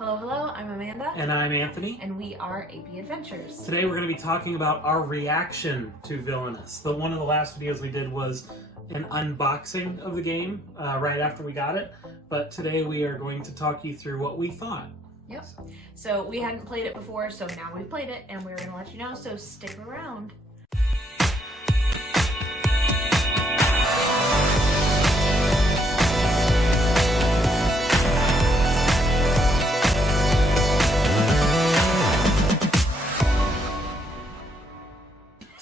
Hello, hello, I'm Amanda. And I'm Anthony. And we are AP Adventures. Today we're going to be talking about our reaction to Villianous. One of the last videos we did was an unboxing of the game right after we got it. But today we are going to talk you through what we thought. Yep. So we hadn't played it before, so now we've played it and we're going to let you know, so stick around.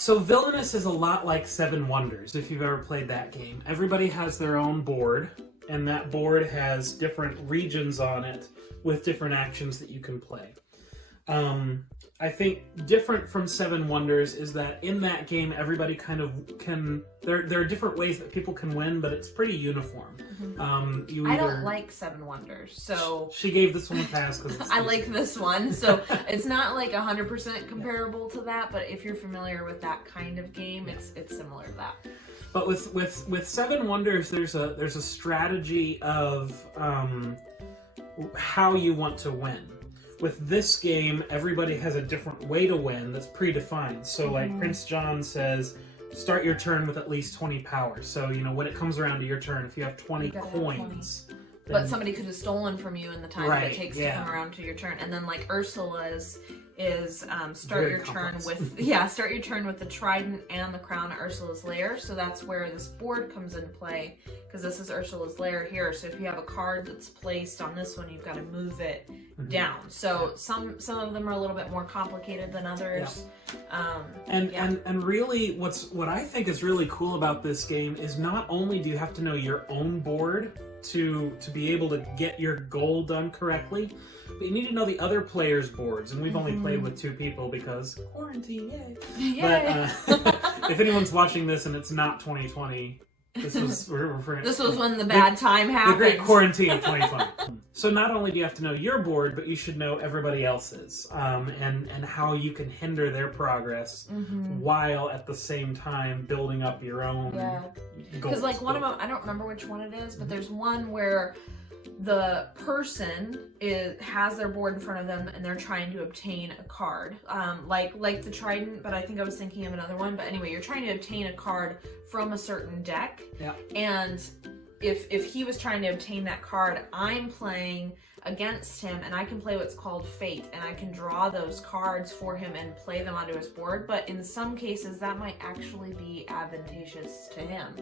So Villianous is a lot like Seven Wonders, if you've ever played that game. Everybody has their own board, and that board has different regions on it with different actions that you can play. I think different from Seven Wonders is that in that game, everybody kind of can... There are different ways that people can win, but it's pretty uniform. Mm-hmm. I don't like Seven Wonders, so... She gave this one a pass because I like this one, so it's not like 100% comparable to that, but if you're familiar with that kind of game, it's similar to that. But with Seven Wonders, there's a strategy of how you want to win. With this game, everybody has a different way to win that's predefined. So like Prince John says, start your turn with at least 20 power. So, you know, when it comes around to your turn, if you have 20 coins... But somebody could have stolen from you in the time that it takes to come around to your turn. And then like Ursula's is start Very your complex. turn with start your turn with the trident and the crown of Ursula's lair. So that's where this board comes into play, because this is Ursula's lair here. So if you have a card that's placed on this one, you've got to move it down. So some of them are a little bit more complicated than others. And really what I think is really cool about this game is not only do you have to know your own board to be able to get your goal done correctly, but you need to know the other players' boards, and we've only played with 2 people because quarantine, yay! But if anyone's watching this and it's not 2020, this was when the bad time happened. The great quarantine of 2020. So not only do you have to know your board, but you should know everybody else's, and how you can hinder their progress while at the same time building up your own goals. Because like one of them, I don't remember which one it is, but there's one where the person has their board in front of them and they're trying to obtain a card, like the trident, but I think I was thinking of another one. But anyway, you're trying to obtain a card from a certain deck, and if he was trying to obtain that card, I'm playing against him, and I can play what's called fate, and I can draw those cards for him and play them onto his board. But in some cases that might actually be advantageous to him,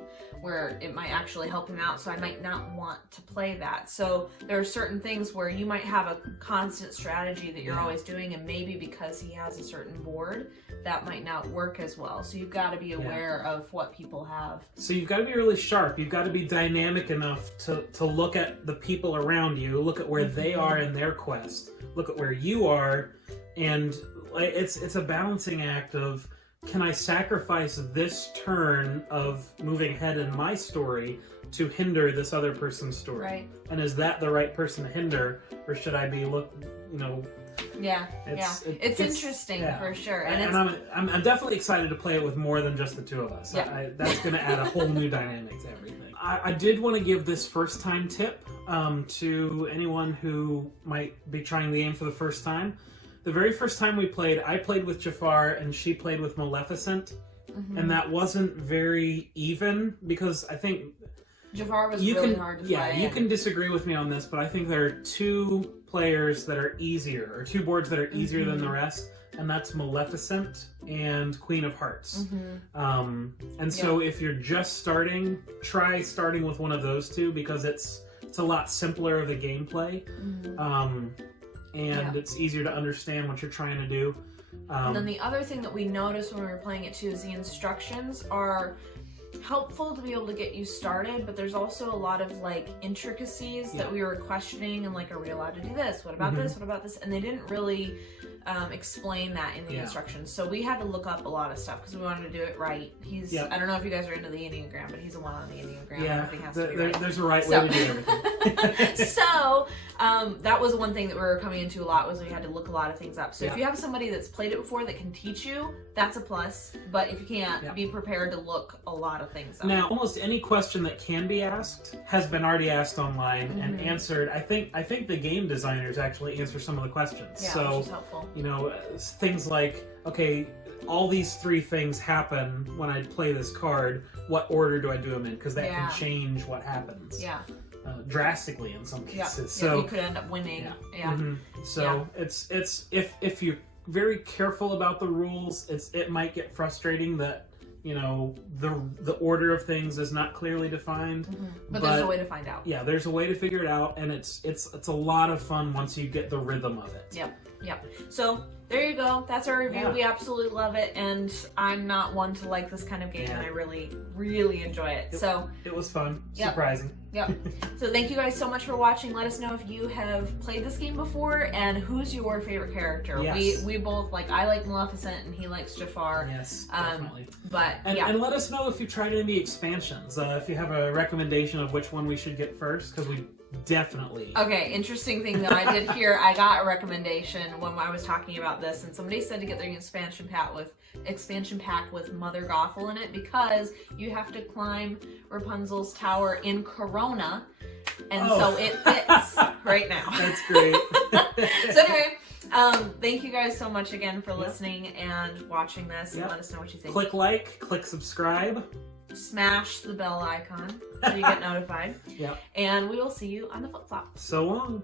where it might actually help him out, so I might not want to play that. So there are certain things where you might have a constant strategy that you're always doing, and maybe because he has a certain board, that might not work as well. So you've got to be aware of what people have. So you've got to be really sharp. You've got to be dynamic enough to look at the people around you, look at where they are in their quest, look at where you are, and it's a balancing act of, can I sacrifice this turn of moving ahead in my story to hinder this other person's story? Right. And is that the right person to hinder, or should I be It's interesting for sure, and I'm definitely excited to play it with more than just the 2 of us. That's going to add a whole new dynamic to everything. I did want to give this first time tip to anyone who might be trying the game for the first time. The very first time we played, I played with Jafar and she played with Maleficent, and that wasn't very even, because I think Jafar was really hard to play. Yeah, you can disagree with me on this, but I think there are 2 players that are easier, or 2 boards that are easier than the rest, and that's Maleficent and Queen of Hearts. And so if you're just starting, try starting with one of those 2, because it's a lot simpler of a gameplay, and it's easier to understand what you're trying to do. And then the other thing that we noticed when we were playing it too is the instructions are helpful to be able to get you started, but there's also a lot of like intricacies that we were questioning, and like, are we allowed to do this? What about this? What about this? And they didn't really explain that in the instructions. So we had to look up a lot of stuff because we wanted to do it right. I don't know if you guys are into the Enneagram, but he's a 1 on the Enneagram. Yeah, everything has to be right. There's a right way to do everything. So that was one thing that we were coming into a lot, was we had to look a lot of things up. So if you have somebody that's played it before that can teach you, that's a plus. But if you can't, be prepared to look a lot of things up. Now, almost any question that can be asked has been already asked online and answered. I think the game designers actually answer some of the questions. Yeah, so, which is helpful. you know, things like, okay, all these 3 things happen when I play this card. What order do I do them in? Because that can change what happens. Yeah. Drastically in some cases. Yeah. So you could end up winning. Yeah. So it's if you're very careful about the rules, it might get frustrating that, you know, the order of things is not clearly defined. But there's a way to find out. Yeah, there's a way to figure it out, and it's a lot of fun once you get the rhythm of it. Yep. So there you go. That's our review. Yeah. We absolutely love it, and I'm not one to like this kind of game, and I really, really enjoy it. So it was fun. Yep. Surprising. Yep. So thank you guys so much for watching. Let us know if you have played this game before, and who's your favorite character. Yes. We both like. I like Maleficent, and he likes Jafar. Yes, definitely. But and let us know if you tried any of the expansions. If you have a recommendation of which one we should get first, because we definitely. Okay, interesting thing though, I did hear, I got a recommendation when I was talking about this, and somebody said to get their expansion pack with Mother Gothel in it, because you have to climb Rapunzel's tower in Corona, and so it fits right now. That's great. So anyway, thank you guys so much again for listening and watching this, and let us know what you think. Click like, click subscribe. Smash the bell icon so you get notified. Yep. And we will see you on the flip flop. So long.